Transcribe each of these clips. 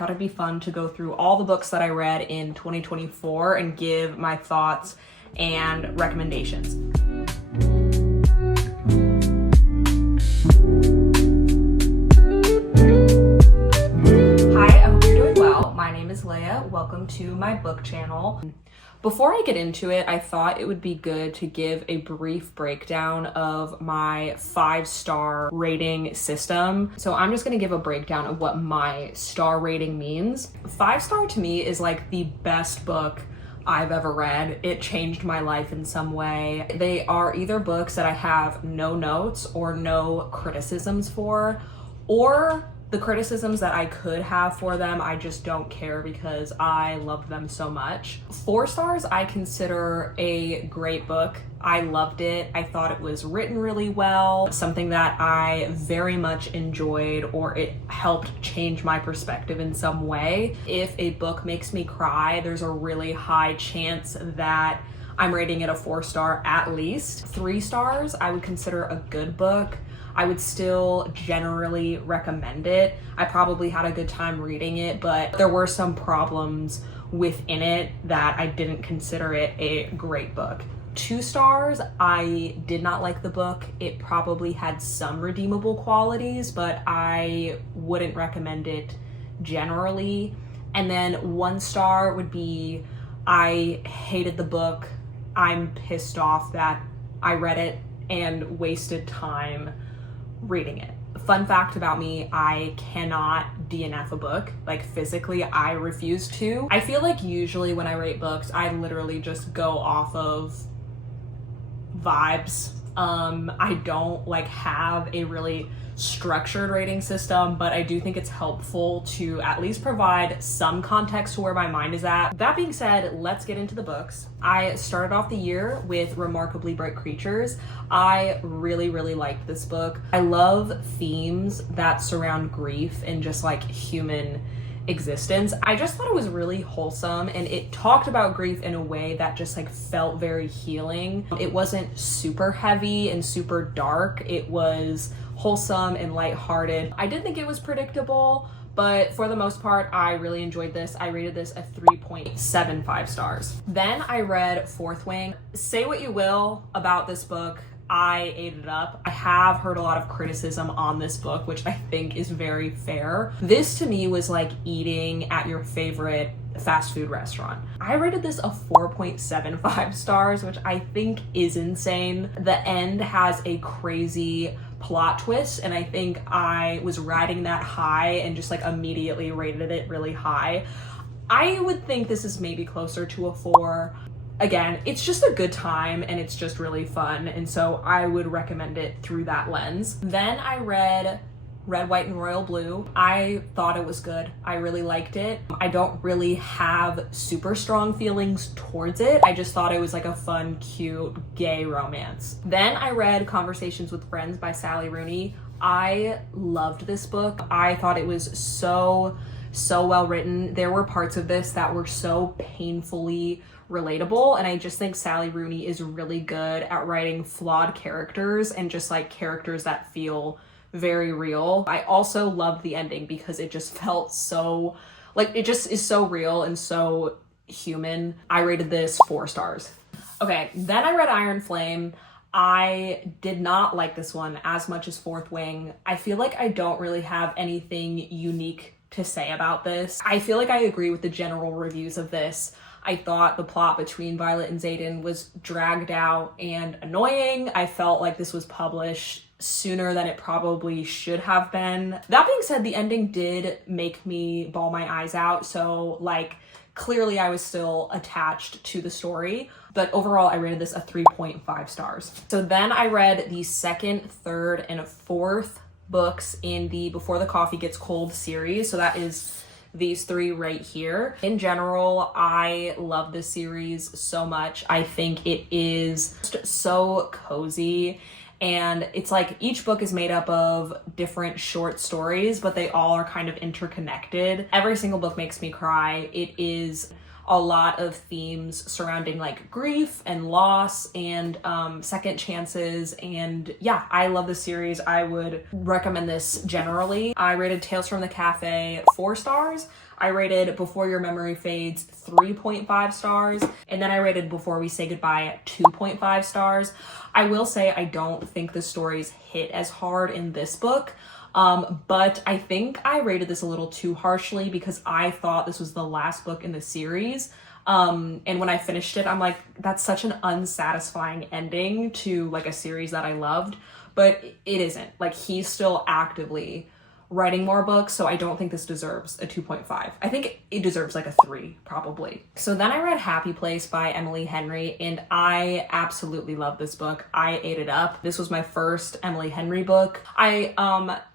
thought it'd be fun to go through all the books that I read in 2024 and give my thoughts and recommendations. Hi, I hope you're doing well. My name is Leia. Welcome to my book channel. Before I get into it, I thought it would be good to give a brief breakdown of my 5-star rating system. So I'm just gonna give a breakdown of what my star rating means. 5-star to me is like the best book I've ever read. It changed my life in some way. They are either books that I have no notes or no criticisms for, or the criticisms that I could have for them, I just don't care because I love them so much. 4 stars I consider a great book. I loved it. I thought it was written really well, something that I very much enjoyed, or it helped change my perspective in some way. If a book makes me cry, there's a really high chance that I'm rating it a 4-star at least. 3 stars I would consider a good book. I would still generally recommend it. I probably had a good time reading it, but there were some problems within it that I didn't consider it a great book. 2 stars, I did not like the book. It probably had some redeemable qualities, but I wouldn't recommend it generally. And then 1 star would be, I hated the book. I'm pissed off that I read it and wasted time reading it. Fun fact about me, I cannot DNF a book. Like physically, I refuse to. I feel like usually when I rate books, I literally just go off of vibes. I don't like have a really structured rating system, but I do think it's helpful to at least provide some context to where my mind is at. That being said, let's get into the books. I started off the year with Remarkably Bright Creatures. I really liked this book. I love themes that surround grief and just like human existence. I just thought it was really wholesome, and it talked about grief in a way that just like felt very healing. It wasn't super heavy and super dark. It was wholesome and lighthearted. I did think it was predictable, but for the most part, I really enjoyed this. I rated this a 3.75 stars. Then I read Fourth Wing. Say what you will about this book, I ate it up. I have heard a lot of criticism on this book, which I think is very fair. This to me was like eating at your favorite fast food restaurant. I rated this a 4.75 stars, which I think is insane. The end has a crazy plot twist, and I think I was riding that high and just like immediately rated it really high. I would think this is maybe closer to a 4. Again, it's just a good time and it's just really fun, and so I would recommend it through that lens. Then I read Red, White, and Royal Blue. I thought it was good. I really liked it. I don't really have super strong feelings towards it. I just thought it was like a fun, cute, gay romance. Then I read Conversations with Friends by Sally Rooney. I loved this book. I thought it was so well written. There were parts of this that were so painfully relatable, and I just think Sally Rooney is really good at writing flawed characters and just like characters that feel very real. I also loved the ending because it just felt so, like, it just is so real and so human. I rated this 4 stars. Okay, then I read Iron Flame. I did not like this one as much as Fourth Wing. I feel like I don't really have anything unique to say about this. I feel like I agree with the general reviews of this. I thought the plot between Violet and Xaden was dragged out and annoying. I felt like this was published sooner than it probably should have been. That being said, the ending did make me bawl my eyes out, so like clearly I was still attached to the story, but overall I rated this a 3.5 stars. So then I read the 2nd, 3rd, and 4th books in the Before the Coffee Gets Cold series. So that is these 3 right here. In general, I love this series so much. I think it is just so cozy, and it's like each book is made up of different short stories, but they all are kind of interconnected. Every single book makes me cry. It is a lot of themes surrounding like grief and loss and second chances. And yeah, I love this series. I would recommend this generally. I rated Tales from the Cafe 4 stars. I rated Before Your Memory Fades 3.5 stars. And then I rated Before We Say Goodbye 2.5 stars. I will say I don't think the stories hit as hard in this book. But I think I rated this a little too harshly because I thought this was the last book in the series. And when I finished it, I'm like, that's such an unsatisfying ending to like a series that I loved, but it isn't. Like, he's still actively writing more books, so I don't think this deserves a 2.5. I think it deserves like a 3, probably. So then I read Happy Place by Emily Henry, and I absolutely love this book. I ate it up. This was my first Emily Henry book. I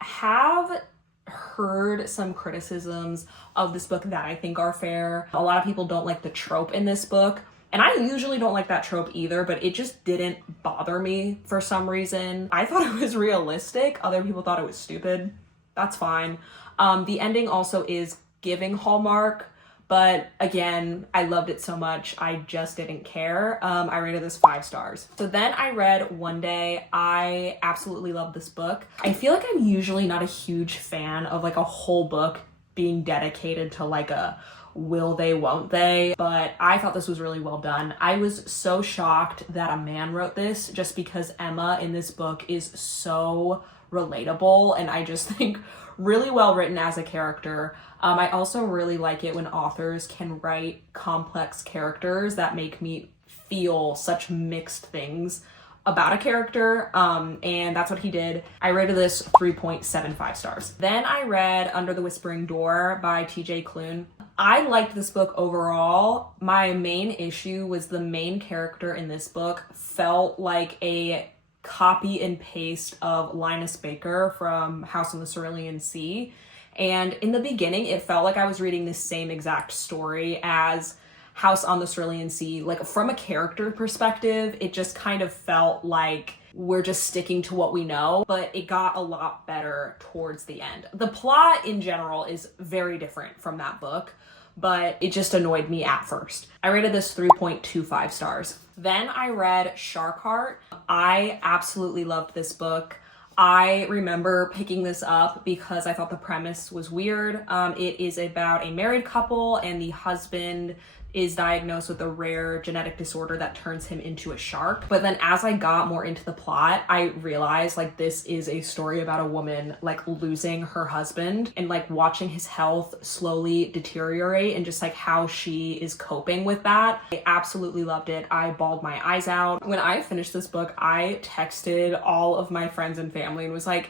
have heard some criticisms of this book that I think are fair. A lot of people don't like the trope in this book, and I usually don't like that trope either, but it just didn't bother me for some reason. I thought it was realistic. Other people thought it was stupid. That's fine. The ending also is giving Hallmark, but again, I loved it so much, I just didn't care. I rated this 5 stars. So then I read One Day. I absolutely love this book. I feel like I'm usually not a huge fan of like a whole book being dedicated to like a will they, won't they, but I thought this was really well done. I was so shocked that a man wrote this just because Emma in this book is so relatable, and I just think really well written as a character. I also really like it when authors can write complex characters that make me feel such mixed things about a character, and that's what he did. I rated this 3.75 stars. Then I read Under the Whispering Door by TJ Klune. I liked this book overall. My main issue was the main character in this book felt like a copy and paste of Linus Baker from House on the Cerulean Sea. And in the beginning, it felt like I was reading the same exact story as House on the Cerulean Sea. Like, from a character perspective, it just kind of felt like we're just sticking to what we know, but it got a lot better towards the end. The plot in general is very different from that book, but it just annoyed me at first. I rated this 3.25 stars. Then I read Shark Heart. I absolutely loved this book. I remember picking this up because I thought the premise was weird. It is about a married couple, and the husband is diagnosed with a rare genetic disorder that turns him into a shark. But then as I got more into the plot, I realized like this is a story about a woman like losing her husband and like watching his health slowly deteriorate and just like how she is coping with that. I absolutely loved it. I bawled my eyes out. When I finished this book, I texted all of my friends and family and was like,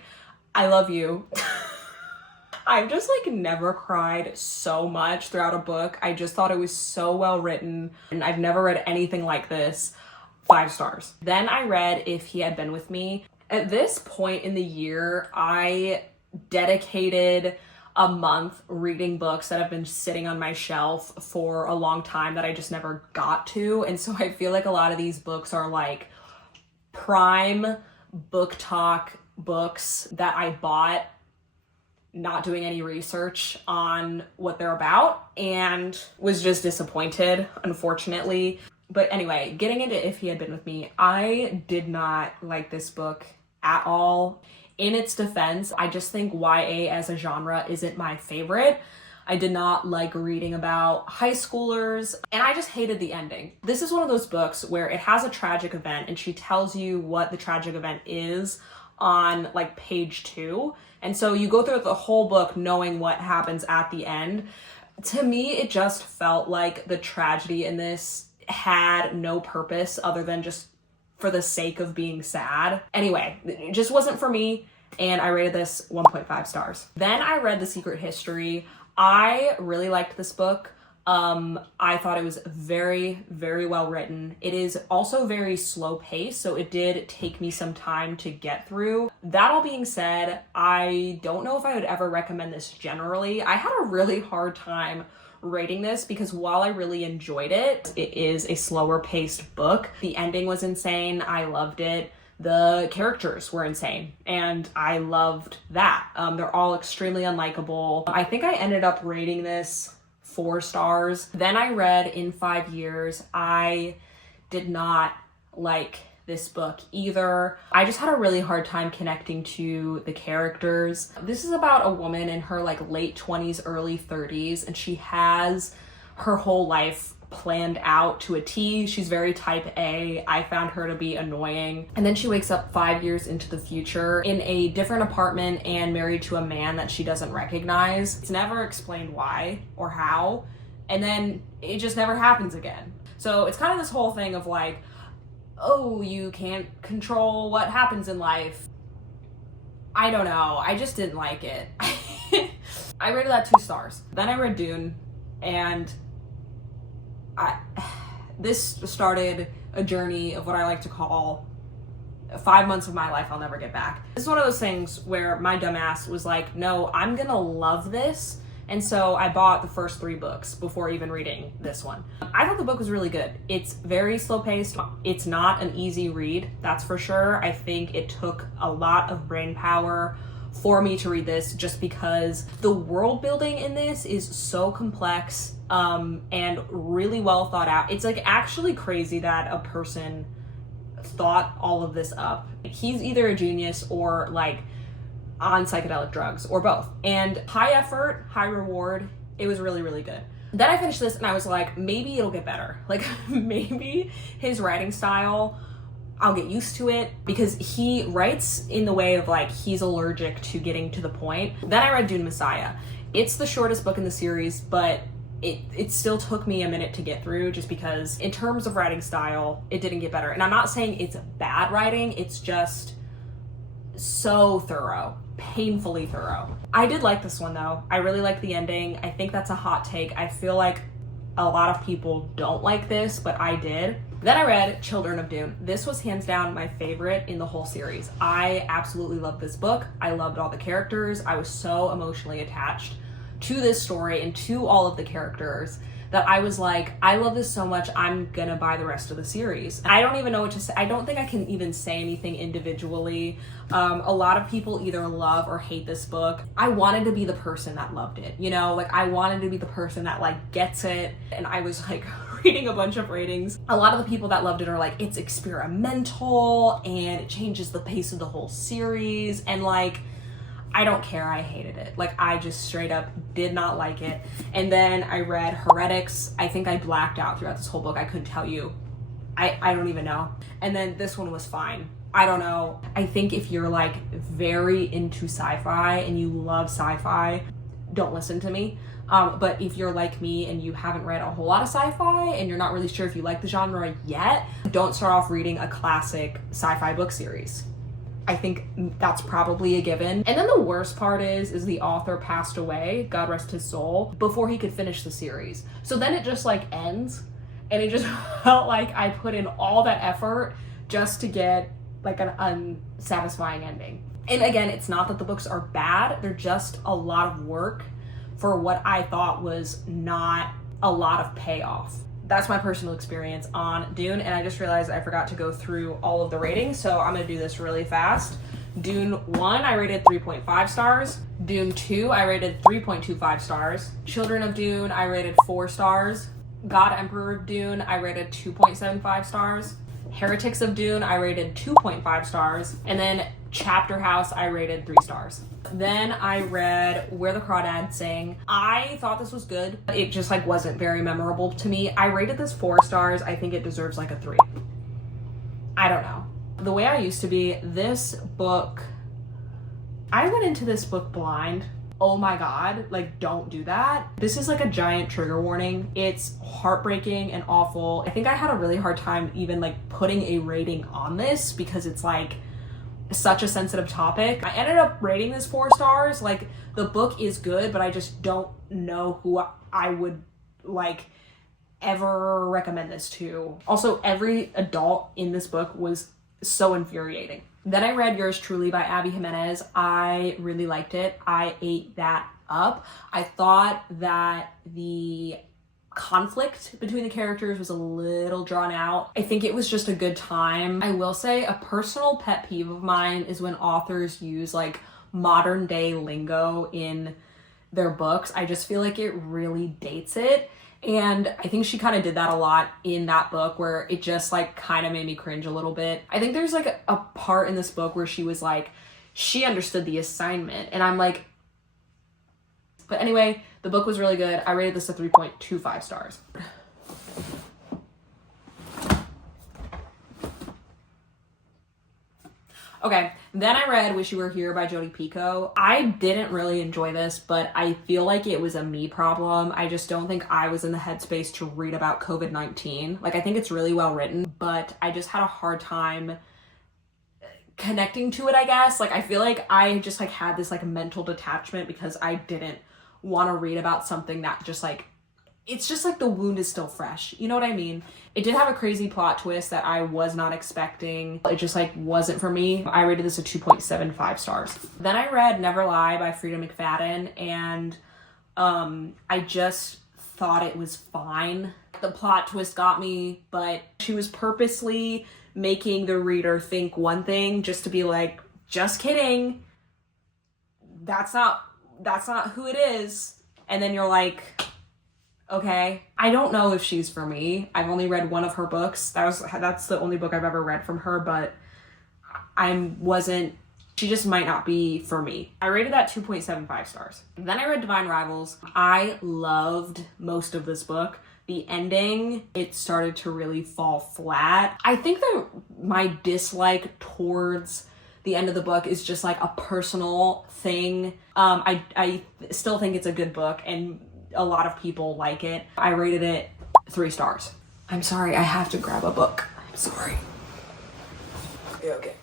I love you. I've just like never cried so much throughout a book. I just thought it was so well written, and I've never read anything like this. 5 stars. Then I read If He Had Been With Me. At this point in the year, I dedicated a month reading books that have been sitting on my shelf for a long time that I just never got to. And so I feel like a lot of these books are like prime book talk books that I bought not doing any research on what they're about and was just disappointed, unfortunately. But anyway, getting into If He Had Been With Me, I did not like this book at all. In its defense, I just think YA as a genre isn't my favorite. I did not like reading about high schoolers, and I just hated the ending. This is one of those books where it has a tragic event and she tells you what the tragic event is on like page 2. And so you go through the whole book knowing what happens at the end. To me, it just felt like the tragedy in this had no purpose other than just for the sake of being sad. Anyway, it just wasn't for me, and I rated this 1.5 stars. Then I read The Secret History. I really liked this book. I thought it was very, very well written. It is also very slow paced, so it did take me some time to get through. That all being said, I don't know if I would ever recommend this generally. I had a really hard time rating this because while I really enjoyed it, it is a slower paced book. The ending was insane. I loved it. The characters were insane, and I loved that. They're all extremely unlikable. I think I ended up rating this 4 stars. Then I read In 5 Years. I did not like this book either. I just had a really hard time connecting to the characters. This is about a woman in her like late 20s, early 30s, and she has her whole life planned out to a T. She's very type A. I found her to be annoying. And then she wakes up 5 years into the future in a different apartment and married to a man that she doesn't recognize. It's never explained why or how. And then it just never happens again. So it's kind of this whole thing of like, oh, you can't control what happens in life. I don't know. I just didn't like it. I rated that 2 stars. Then I read Dune, and this started a journey of what I like to call 5 months of my life I'll never get back. This is one of those things where my dumbass was like, no, I'm gonna love this. And so I bought the first 3 books before even reading this one. I thought the book was really good. It's very slow paced. It's not an easy read, that's for sure. I think it took a lot of brain power for me to read this, just because the world building in this is so complex and really well thought out. It's like actually crazy that a person thought all of this up. He's either a genius or like on psychedelic drugs or both. And high effort, high reward. It was really, really good. Then I finished this and I was like, maybe it'll get better. Like maybe his writing style, I'll get used to it, because he writes in the way of like he's allergic to getting to the point. Then I read Dune Messiah. It's the shortest book in the series, but it still took me a minute to get through, just because in terms of writing style, it didn't get better. And I'm not saying it's bad writing, it's just so thorough, painfully thorough. I did like this one though. I really like the ending. I think that's a hot take. I feel like a lot of people don't like this, but I did. Then I read Children of Dune. This was hands down my favorite in the whole series. I absolutely loved this book. I loved all the characters. I was so emotionally attached to this story and to all of the characters that I was like, I love this so much, I'm gonna buy the rest of the series. I don't even know what to say. I don't think I can even say anything individually. A lot of people either love or hate this book. I wanted to be the person that loved it, you know? Like I wanted to be the person that like gets it, and I was like reading a bunch of ratings. A lot of the people that loved it are like, it's experimental and it changes the pace of the whole series, and like, I don't care, I hated it. Like I just straight up did not like it. And then I read Heretics. I think I blacked out throughout this whole book. I couldn't tell you. I don't even know. And then this one was fine. I don't know. I think if you're like very into sci-fi and you love sci-fi, don't listen to me. But if you're like me and you haven't read a whole lot of sci-fi and you're not really sure if you like the genre yet, don't start off reading a classic sci-fi book series. I think that's probably a given. And then the worst part is the author passed away, God rest his soul, before he could finish the series. So then it just like ends, and it just felt like I put in all that effort just to get like an unsatisfying ending. And again, it's not that the books are bad, they're just a lot of work for what I thought was not a lot of payoff. That's my personal experience on Dune, and I just realized I forgot to go through all of the ratings, so I'm gonna do this really fast. Dune 1, I rated 3.5 stars. Dune 2, I rated 3.25 stars. Children of Dune, I rated 4 stars. God Emperor of Dune, I rated 2.75 stars. Heretics of Dune, I rated 2.5 stars. And then Chapter House, I rated 3 stars. Then I read Where the Crawdads Sing. I thought this was good. It just like wasn't very memorable to me. I rated this 4 stars. I think it deserves like a 3. I don't know. The way I used to be, this book, I went into this book blind. Oh my God, like don't do that. This is like a giant trigger warning. It's heartbreaking and awful. I think I had a really hard time even like putting a rating on this because it's like such a sensitive topic. I ended up rating this 4 stars. Like the book is good, but I just don't know who I would like ever recommend this to. Also, every adult in this book was so infuriating. Then I read Yours Truly by Abby Jimenez. I really liked it. I ate that up. I thought that the conflict between the characters was a little drawn out. I think it was just a good time. I will say a personal pet peeve of mine is when authors use like modern day lingo in their books. I just feel like it really dates it. And I think she kind of did that a lot in that book where it just like kind of made me cringe a little bit. I think there's like a part in this book where she was like, she understood the assignment. And I'm like, but anyway, the book was really good. I rated this a 3.25 stars. Okay, then I read Wish You Were Here by Jodi Picoult. I didn't really enjoy this, but I feel like it was a me problem. I just don't think I was in the headspace to read about COVID-19. Like, I think it's really well written, but I just had a hard time connecting to it, I guess. Like, I feel like I just like had this like mental detachment because I didn't want to read about something that just like, it's just like the wound is still fresh. You know what I mean? It did have a crazy plot twist that I was not expecting. It just like wasn't for me. I rated this a 2.75 stars. Then I read Never Lie by Freida McFadden, and I just thought it was fine. The plot twist got me, but she was purposely making the reader think one thing just to be like, just kidding. That's not who it is. And then you're like, okay. I don't know if she's for me. I've only read one of her books. That's the only book I've ever read from her, but she just might not be for me. I rated that 2.75 stars. Then I read Divine Rivals. I loved most of this book. The ending, it started to really fall flat. I think that my dislike towards the end of the book is just like a personal thing. I still think it's a good book and a lot of people like it. I rated it 3 stars. I'm sorry, I have to grab a book. I'm sorry. Okay.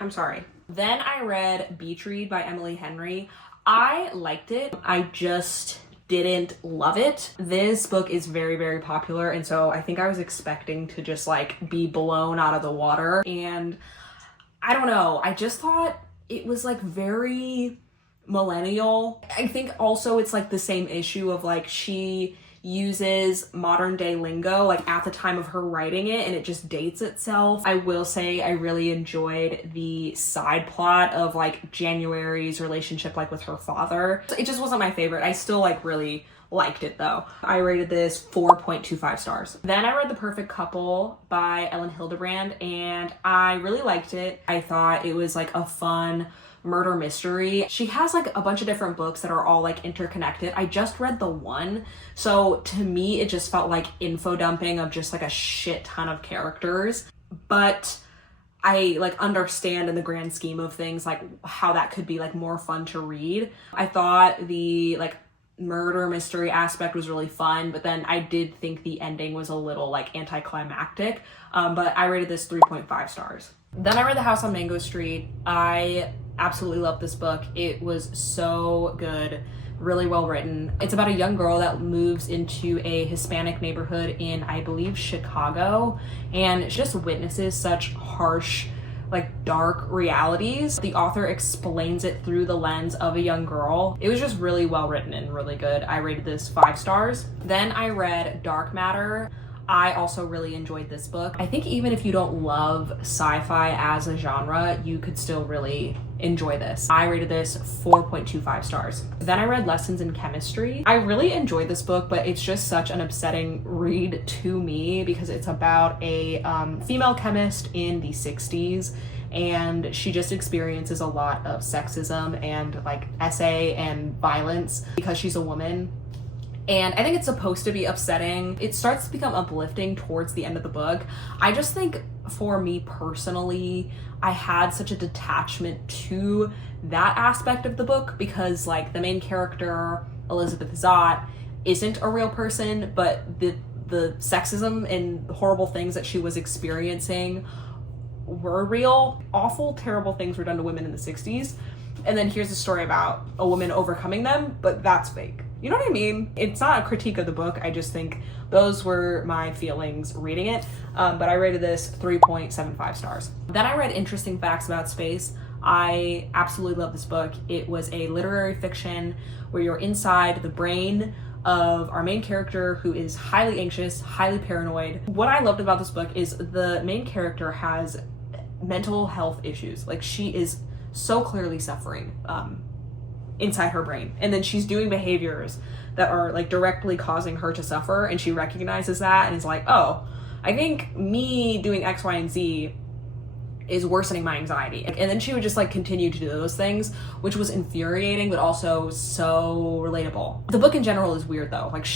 I'm sorry. Then I read Beach Read by Emily Henry. I liked it. I just didn't love it. This book is very, very popular, and so I think I was expecting to just like be blown out of the water, and I don't know. I just thought it was like very millennial. I think also it's like the same issue of like she uses modern day lingo like at the time of her writing it, and it just dates itself. I will say I really enjoyed the side plot of like January's relationship like with her father. It just wasn't my favorite. I still like really liked it though. I rated this 4.25 stars. Then I read The Perfect Couple by Ellen Hildebrand, and I really liked it. I thought it was like a fun murder mystery. She has like a bunch of different books that are all like interconnected. I just read the one, so to me it just felt like info dumping of just like a shit ton of characters, but I like understand in the grand scheme of things like how that could be like more fun to read. I thought the like murder mystery aspect was really fun, but then I did think the ending was a little like anticlimactic, but I rated this 3.5 stars. Then I read The House on Mango Street. I absolutely loved this book. It was so good, really well written. It's about a young girl that moves into a Hispanic neighborhood in, I believe, Chicago, and she just witnesses such harsh, like dark realities. The author explains it through the lens of a young girl. It was just really well written and really good. I rated this 5 stars. Then I read Dark Matter. I also really enjoyed this book. I think even if you don't love sci-fi as a genre, you could still really enjoy this. I rated this 4.25 stars. Then I read Lessons in Chemistry. I really enjoyed this book, but it's just such an upsetting read to me because it's about a female chemist in the 60s, and she just experiences a lot of sexism and like essay and violence because she's a woman. And I think it's supposed to be upsetting. It starts to become uplifting towards the end of the book. I just think for me personally, I had such a detachment to that aspect of the book because like the main character, Elizabeth Zott, isn't a real person, but the sexism and horrible things that she was experiencing were real. Awful, terrible things were done to women in the 60s. And then here's a story about a woman overcoming them, but that's fake. You know what I mean? It's not a critique of the book. I just think those were my feelings reading it. But I rated this 3.75 stars. Then I read Interesting Facts About Space. I absolutely love this book. It was a literary fiction where you're inside the brain of our main character who is highly anxious, highly paranoid. What I loved about this book is the main character has mental health issues. Like she is so clearly suffering. inside her brain. And then she's doing behaviors that are like directly causing her to suffer. And she recognizes that and is like, oh, I think me doing X, Y, and Z is worsening my anxiety. And then she would just like continue to do those things, which was infuriating, but also so relatable. The book in general is weird though. Like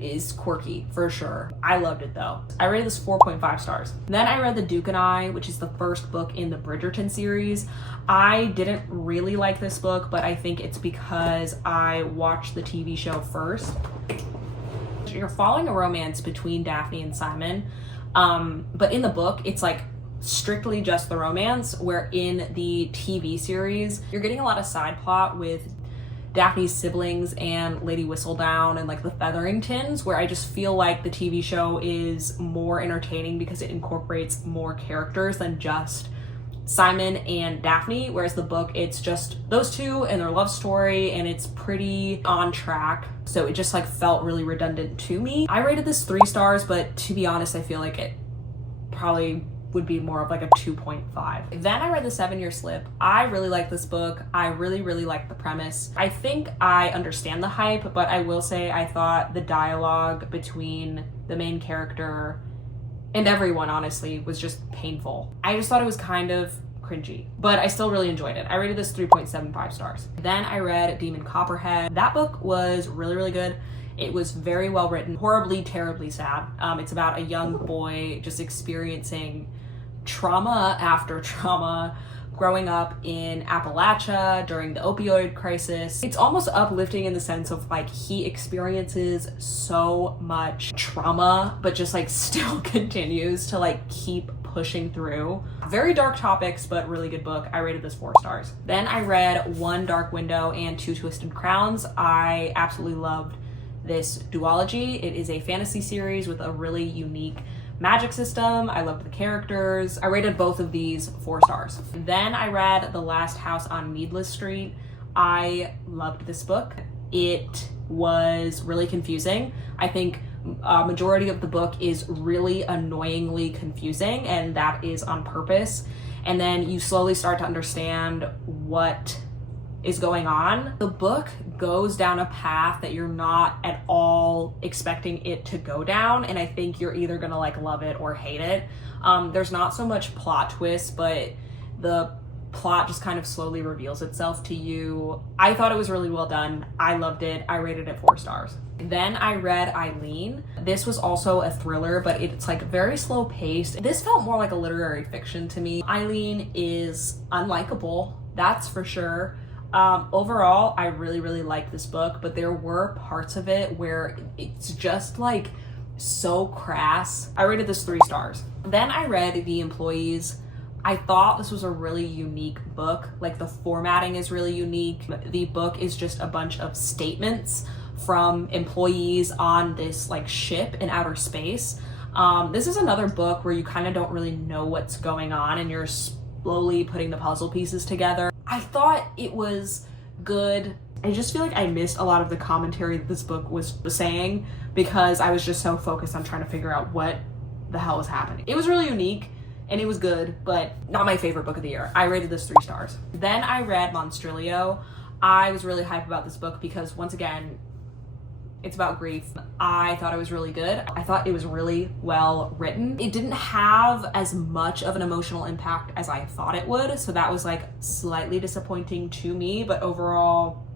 is quirky for sure. I loved it though. I rated this 4.5 stars. Then I read The Duke and I, which is the first book in the Bridgerton series. I didn't really like this book, but I think it's because I watched the TV show first. You're following a romance between Daphne and Simon, but in the book, it's like strictly just the romance, where in the TV series, you're getting a lot of side plot with Daphne's siblings and Lady Whistledown and like the Featheringtons, where I just feel like the TV show is more entertaining because it incorporates more characters than just Simon and Daphne, whereas the book, it's just those two and their love story, and it's pretty on track. So it just like felt really redundant to me. I rated this 3 stars, but to be honest, I feel like it probably would be more of like a 2.5. Then I read The 7-Year Slip. I really like this book. I really like the premise. I think I understand the hype, but I will say I thought the dialogue between the main character and everyone, honestly, was just painful. I just thought it was kind of cringy, but I still really enjoyed it. I rated this 3.75 stars. Then I read Demon Copperhead. That book was really good. It was very well written, horribly, terribly sad. It's about a young boy just experiencing trauma after trauma, growing up in Appalachia during the opioid crisis. It's almost uplifting in the sense of like he experiences so much trauma, but just like still continues to like keep pushing through. Very dark topics, but really good book. I rated this 4 stars. Then I read One Dark Window and Two Twisted Crowns. I absolutely loved this duology. It is a fantasy series with a really unique magic system. I loved the characters. I rated both of these 4 stars. Then I read The Last House on Needless Street. I loved this book. It was really confusing. I think a majority of the book is really annoyingly confusing, and that is on purpose. And then you slowly start to understand what is going on. The book goes down a path that you're not at all expecting it to go down, and I think you're either gonna like love it or hate it. There's not so much plot twists, but the plot just kind of slowly reveals itself to you. I thought it was really well done. I loved it. I rated it 4 stars. Then I read Eileen. This was also a thriller, but it's like very slow paced. This felt more like a literary fiction to me. Eileen is unlikable, that's for sure. Overall, I really liked this book, but there were parts of it where it's just like so crass. I rated this 3 stars. Then I read The Employees. I thought this was a really unique book. Like the formatting is really unique. The book is just a bunch of statements from employees on this like ship in outer space. This is another book where you kind of don't really know what's going on and you're slowly putting the puzzle pieces together. I thought it was good. I just feel like I missed a lot of the commentary that this book was saying because I was just so focused on trying to figure out what the hell was happening. It was really unique and it was good, but not my favorite book of the year. I rated this 3 stars. Then I read Monstrilio. I was really hyped about this book because once again, it's about grief. I thought it was really good. I thought it was really well written. It didn't have as much of an emotional impact as I thought it would, so that was like slightly disappointing to me, but overall,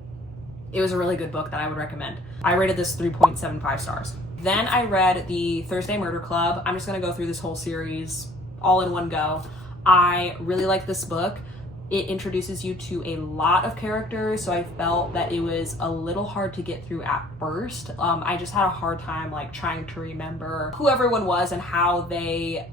it was a really good book that I would recommend. I rated this 3.75 stars. Then I read The Thursday Murder Club. I'm just gonna go through this whole series all in one go. I really like this book. It introduces you to a lot of characters, so I felt that it was a little hard to get through at first. I just had a hard time like trying to remember who everyone was and how they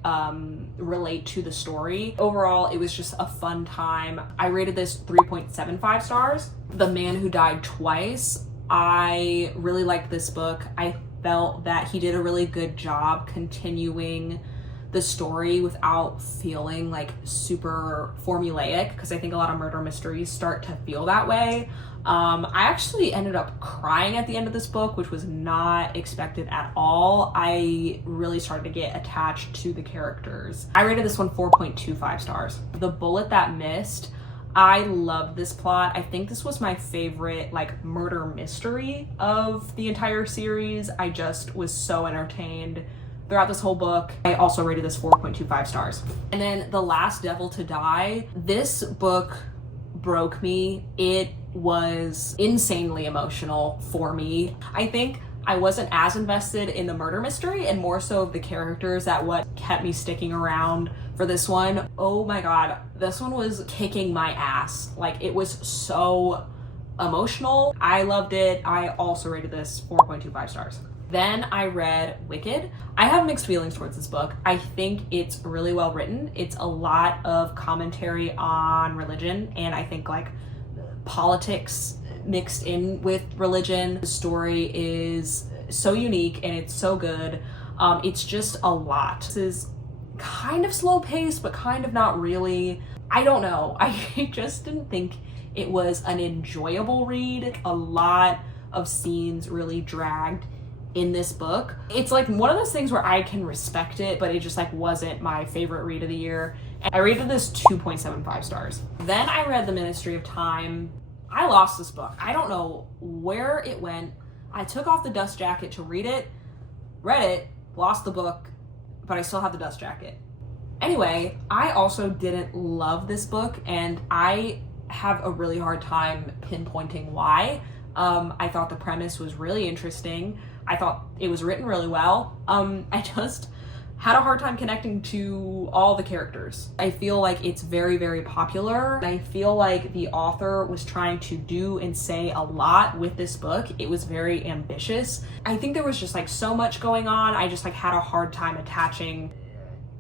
relate to the story. Overall, it was just a fun time. I rated this 3.75 stars. The Man Who Died Twice. I really liked this book. I felt that he did a really good job continuing the story without feeling like super formulaic, because I think a lot of murder mysteries start to feel that way. I actually ended up crying at the end of this book, which was not expected at all. I really started to get attached to the characters. I rated this one 4.25 stars. The Bullet That Missed. I love this plot. I think this was my favorite like murder mystery of the entire series. I just was so entertained throughout this whole book. I also rated this 4.25 stars. And then The Last Devil to Die. This book broke me. It was insanely emotional for me. I think I wasn't as invested in the murder mystery and more so the characters that what kept me sticking around for this one. Oh my god, this one was kicking my ass. Like, it was so emotional. I loved it. I also rated this 4.25 stars. Then I read Wicked. I have mixed feelings towards this book. I think it's really well written. It's a lot of commentary on religion and I think like politics mixed in with religion. The story is so unique and it's so good. It's just a lot. This is kind of slow paced, but kind of not really. I don't know. I just didn't think it was an enjoyable read. A lot of scenes really dragged in this book. It's like one of those things where I can respect it, but it just like wasn't my favorite read of the year. And I rated this 2.75 stars. Then I read The Ministry of Time. I lost this book. I don't know where it went. I took off the dust jacket to read it, read it, lost the book, but I still have the dust jacket. Anyway, I also didn't love this book and I have a really hard time pinpointing why. I thought the premise was really interesting. I thought it was written really well. I just had a hard time connecting to all the characters. I feel like it's very, very popular. I feel like the author was trying to do and say a lot with this book. It was very ambitious. I think there was just like so much going on. I just like had a hard time attaching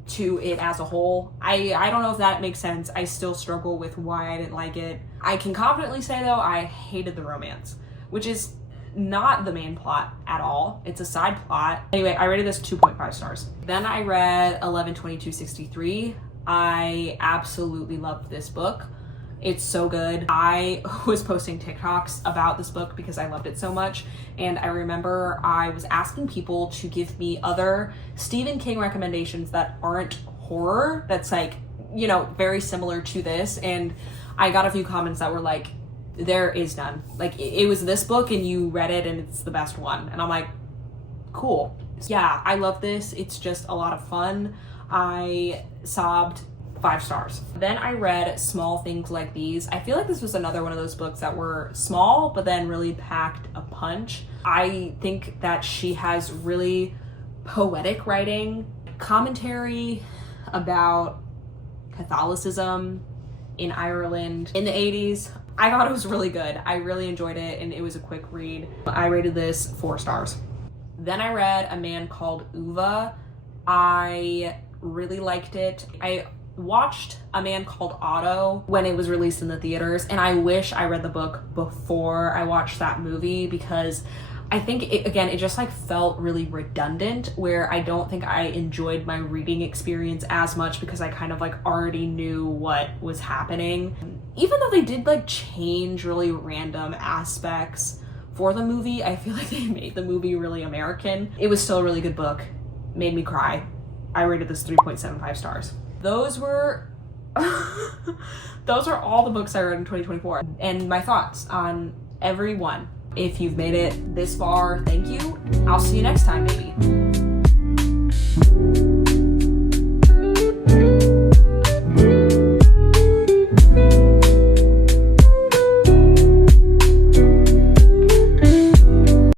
to it as a whole. I don't know if that makes sense. I still struggle with why I didn't like it. I can confidently say though, I hated the romance, which is not the main plot at all. It's a side plot. Anyway, I rated this 2.5 stars. Then I read 11/22/63. I absolutely loved this book. It's so good. I was posting TikToks about this book because I loved it so much. And I remember I was asking people to give me other Stephen King recommendations that aren't horror, that's like, you know, very similar to this. And I got a few comments that were like, there is none. Like, it was this book and you read it and it's the best one. And I'm like, cool. Yeah, I love this. It's just a lot of fun. I sobbed. 5 stars. Then I read Small Things Like These. I feel like this was another one of those books that were small, but then really packed a punch. I think that she has really poetic writing, commentary about Catholicism in Ireland in the 80s. I thought it was really good. I really enjoyed it and it was a quick read. I rated this 4 stars. Then I read A Man Called Ove. I really liked it. I watched A Man Called Otto when it was released in the theaters, and I wish I read the book before I watched that movie because I think it just like felt really redundant, where I don't think I enjoyed my reading experience as much because I kind of like already knew what was happening. Even though they did like change really random aspects for the movie, I feel like they made the movie really American. It was still a really good book. Made me cry. I rated this 3.75 stars. Those were all the books I read in 2024 and my thoughts on every one. If you've made it this far, thank you. I'll see you next time, maybe.